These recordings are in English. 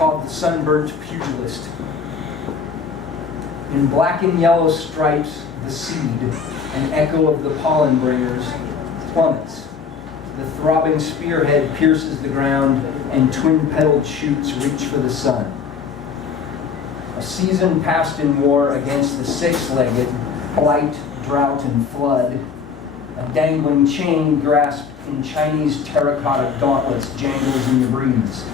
called the Sunburnt Pugilist. In black and yellow stripes, the seed, an echo of the pollen bringers, plummets. The throbbing spearhead pierces the ground, and twin-petaled shoots reach for the sun. A season passed in war against the six-legged, blight, drought, and flood. A dangling chain grasped in Chinese terracotta gauntlets jangles in the breeze.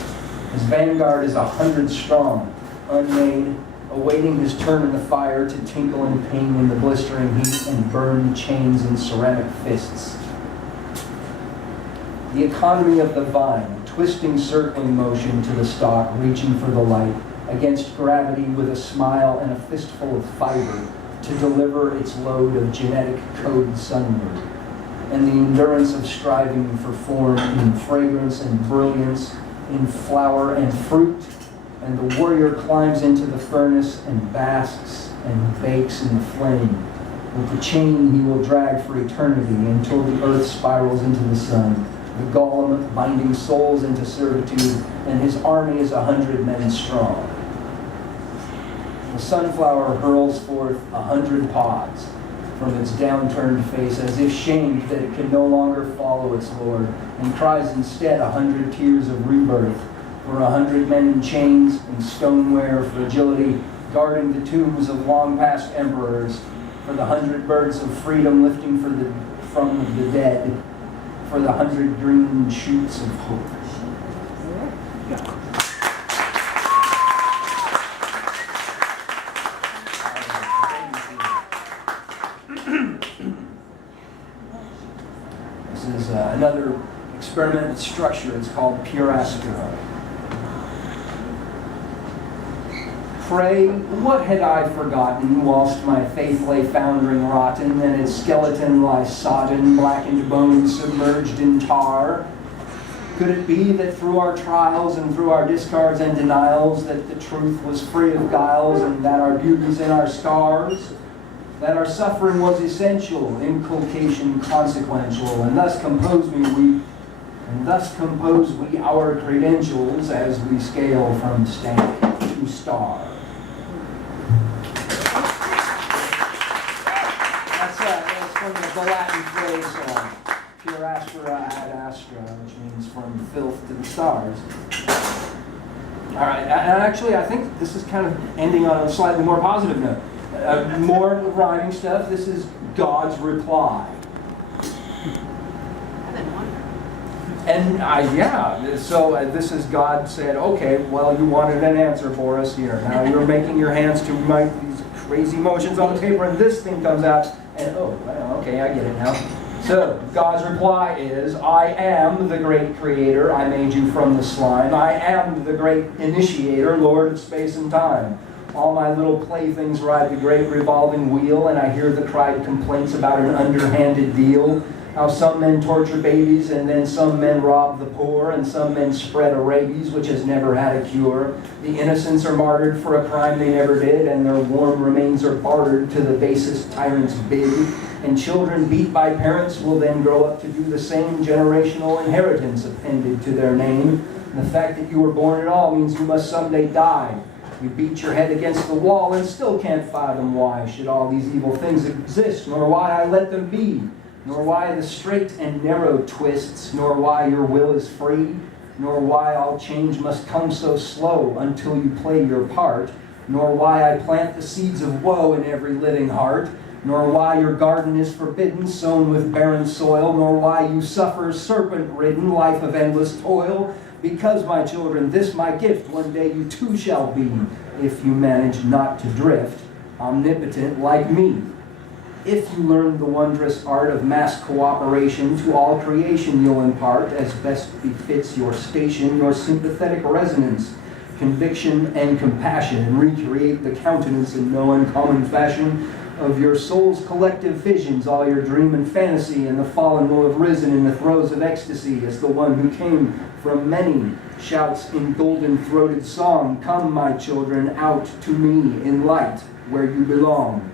His vanguard is 100 strong, unmade, awaiting his turn in the fire to tinkle in pain in the blistering heat and burn chains in ceramic fists. The economy of the vine, twisting circling motion to the stalk, reaching for the light, against gravity with a smile and a fistful of fiber to deliver its load of genetic code sunward, and the endurance of striving for form in fragrance and brilliance, in flower and fruit, and the warrior climbs into the furnace and basks and bakes in the flame, with the chain he will drag for eternity until the earth spirals into the sun, the golem binding souls into servitude, and his army is 100 men strong. The sunflower hurls forth 100 pods from its downturned face as if shamed that it can no longer follow its lord, and cries instead 100 tears of rebirth for 100 men in chains and stoneware fragility, guarding the tombs of long-past emperors, for the 100 birds of freedom lifting from the dead, for the 100 green shoots of hope. This is another experimented structure. It's called pure aspera. Pray, what had I forgotten whilst my faith lay foundering rotten, and its skeleton lie sodden, blackened bones submerged in tar? Could it be that through our trials and through our discards and denials, that the truth was free of guiles, and that our beauty's in our scars? That our suffering was essential, inculcation consequential, and thus compose we our credentials as we scale from stank to star. The Latin phrase, pure aspera ad astra, which means from filth to the stars. All right, and actually I think this is kind of ending on a slightly more positive note. More rhyming stuff. This is God's reply. And so this is God said, okay, well, you wanted an answer, Boris, here. Now you're making your hands to write these crazy motions on the paper, and this thing comes out. And okay, I get it now. So, God's reply is, I am the great creator, I made you from the slime. I am the great initiator, Lord of space and time. All my little playthings ride the great revolving wheel, and I hear the cried complaints about an underhanded deal. How some men torture babies, and then some men rob the poor, and some men spread a rabies which has never had a cure. The innocents are martyred for a crime they never did, and their warm remains are bartered to the basest tyrant's bid. And children beat by parents will then grow up to do the same, generational inheritance appended to their name. And the fact that you were born at all means you must someday die. You beat your head against the wall and still can't fathom why should all these evil things exist, nor why I let them be. Nor why the straight and narrow twists, nor why your will is free, nor why all change must come so slow until you play your part, nor why I plant the seeds of woe in every living heart, nor why your garden is forbidden, sown with barren soil, nor why you suffer serpent-ridden life of endless toil, because, my children, this my gift, one day you too shall be, if you manage not to drift, omnipotent like me. If you learn the wondrous art of mass cooperation, to all creation you'll impart, as best befits your station, your sympathetic resonance, conviction and compassion, and recreate the countenance in no uncommon fashion of your soul's collective visions. All your dream and fantasy and the fallen will have risen in the throes of ecstasy as the one who came from many shouts in golden-throated song, come, my children, out to me in light where you belong.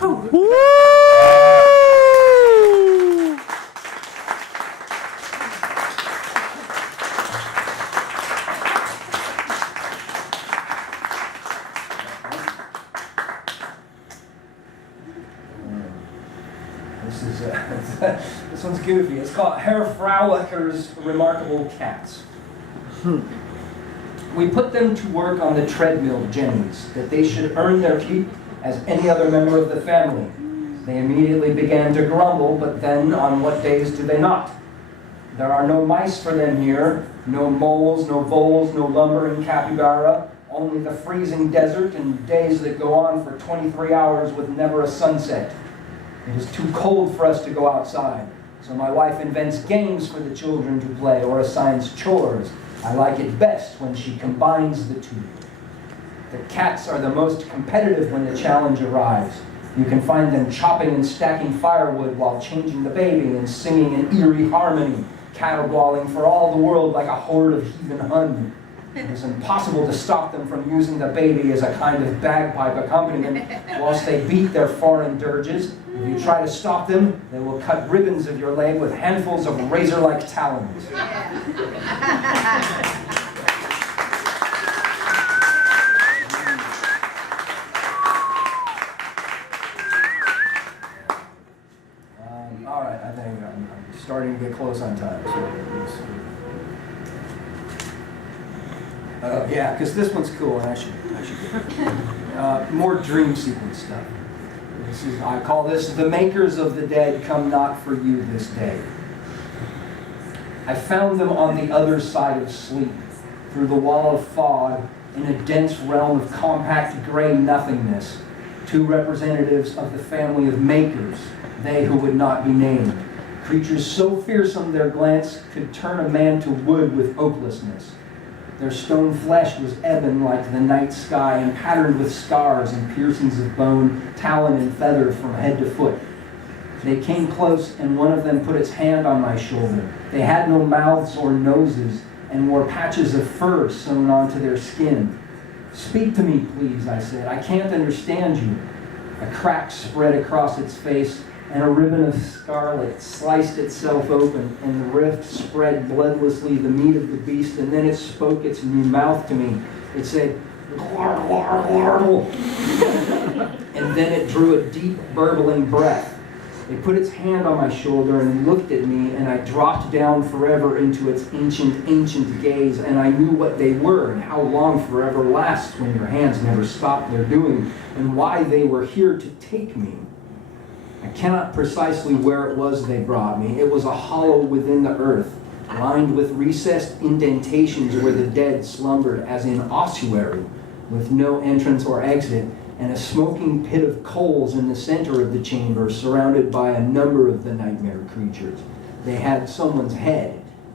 Woo! This is this one's goofy. It's called Herr Fraulicher's Remarkable Cats. We put them to work on the treadmill, Jennies, that they should earn their keep as any other member of the family. They immediately began to grumble, but then on what days do they not? There are no mice for them here, no moles, no voles, no lumbering capybara, only the freezing desert and days that go on for 23 hours with never a sunset. It is too cold for us to go outside, so my wife invents games for the children to play or assigns chores. I like it best when she combines the two. The cats are the most competitive when the challenge arrives. You can find them chopping and stacking firewood while changing the baby and singing an eerie harmony, caterwauling for all the world like a horde of heathen Hun. It is impossible to stop them from using the baby as a kind of bagpipe accompaniment whilst they beat their foreign dirges. If you try to stop them, they will cut ribbons of your leg with handfuls of razor-like talons. All right, I think I'm starting to get close on time. Yeah, because this one's cool, and I should get it. More dream sequence stuff. I call this "The Makers of the Dead Come Not for You This Day." I found them on the other side of sleep, through the wall of fog, in a dense realm of compact gray nothingness. Two representatives of the family of makers, they who would not be named. Creatures so fearsome their glance could turn a man to wood with hopelessness. Their stone flesh was ebon like the night sky and patterned with scars and piercings of bone, talon and feather from head to foot. They came close and one of them put its hand on my shoulder. They had no mouths or noses and wore patches of fur sewn onto their skin. "Speak to me, please," I said. "I can't understand you." A crack spread across its face and a ribbon of scarlet sliced itself open, and the rift spread bloodlessly the meat of the beast, and then it spoke its new mouth to me. It said, "Glargle, glargle." And then it drew a deep, burbling breath. It put its hand on my shoulder and looked at me, and I dropped down forever into its ancient gaze, and I knew what they were and how long forever lasts when your hands never stop their doing, and why they were here to take me. I cannot precisely where it was they brought me. It was a hollow within the earth, lined with recessed indentations where the dead slumbered as in ossuary, with no entrance or exit, and a smoking pit of coals in the center of the chamber, surrounded by a number of the nightmare creatures. They had someone's head,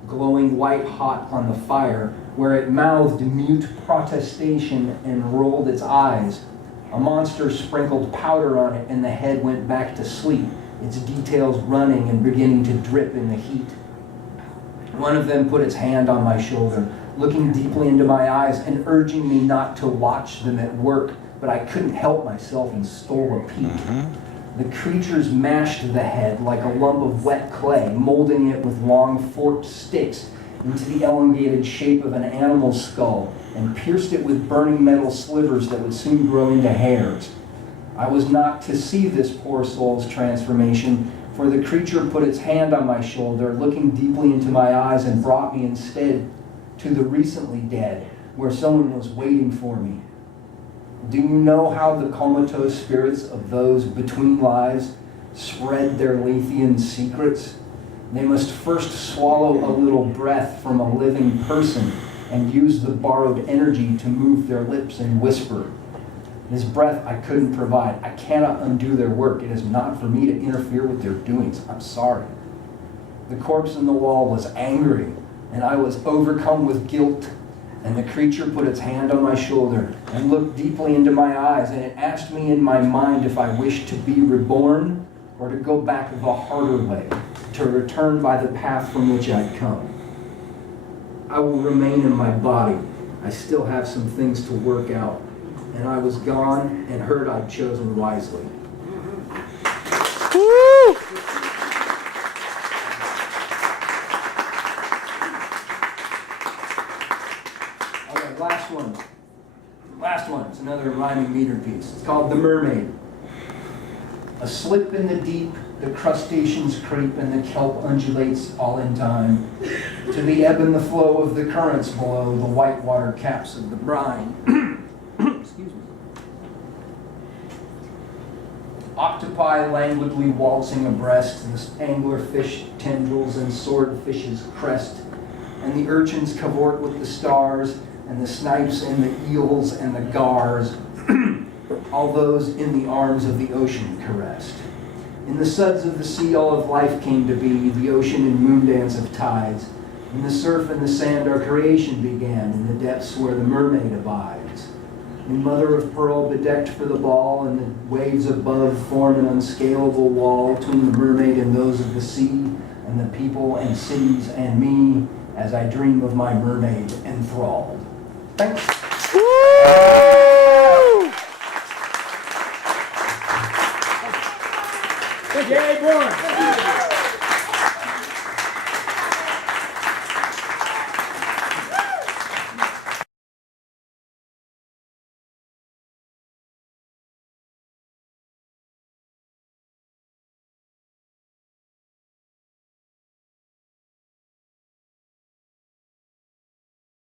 glowing white hot on the fire, where it mouthed mute protestation and rolled its eyes. A monster sprinkled powder on it, and the head went back to sleep, its details running and beginning to drip in the heat. One of them put its hand on my shoulder, looking deeply into my eyes and urging me not to watch them at work, but I couldn't help myself and stole a peek. The creatures mashed the head like a lump of wet clay, molding it with long forked sticks into the elongated shape of an animal's skull, and pierced it with burning metal slivers that would soon grow into hairs. I was not to see this poor soul's transformation, for the creature put its hand on my shoulder, looking deeply into my eyes, and brought me instead to the recently dead, where someone was waiting for me. Do you know how the comatose spirits of those between lives spread their Lethean secrets? They must first swallow a little breath from a living person and use the borrowed energy to move their lips and whisper. This breath I couldn't provide. I cannot undo their work. It is not for me to interfere with their doings. I'm sorry. The corpse in the wall was angry, and I was overcome with guilt. And the creature put its hand on my shoulder and looked deeply into my eyes, and it asked me in my mind if I wished to be reborn or to go back the harder way, to return by the path from which I'd come. I will remain in my body. I still have some things to work out. And I was gone and heard I'd chosen wisely. Woo! Okay, last one. Last one. It's another rhyming meter piece. It's called The Mermaid. A slip in the deep, The crustaceans creep and the kelp undulates all in time. To the ebb and the flow of the currents below, the whitewater caps of the brine. Excuse me. Octopi languidly waltzing abreast, the anglerfish tendrils and swordfish's crest, and the urchins cavort with the stars, and the snipes and the eels and the gars, all those in the arms of the ocean caressed. In the suds of the sea all of life came to be, the ocean in moon dance of tides. In the surf and the sand our creation began, in the depths where the mermaid abides. In mother of pearl bedecked for the ball, and the waves above form an unscalable wall between the mermaid and those of the sea, and the people and cities and me, as I dream of my mermaid enthralled. Thanks.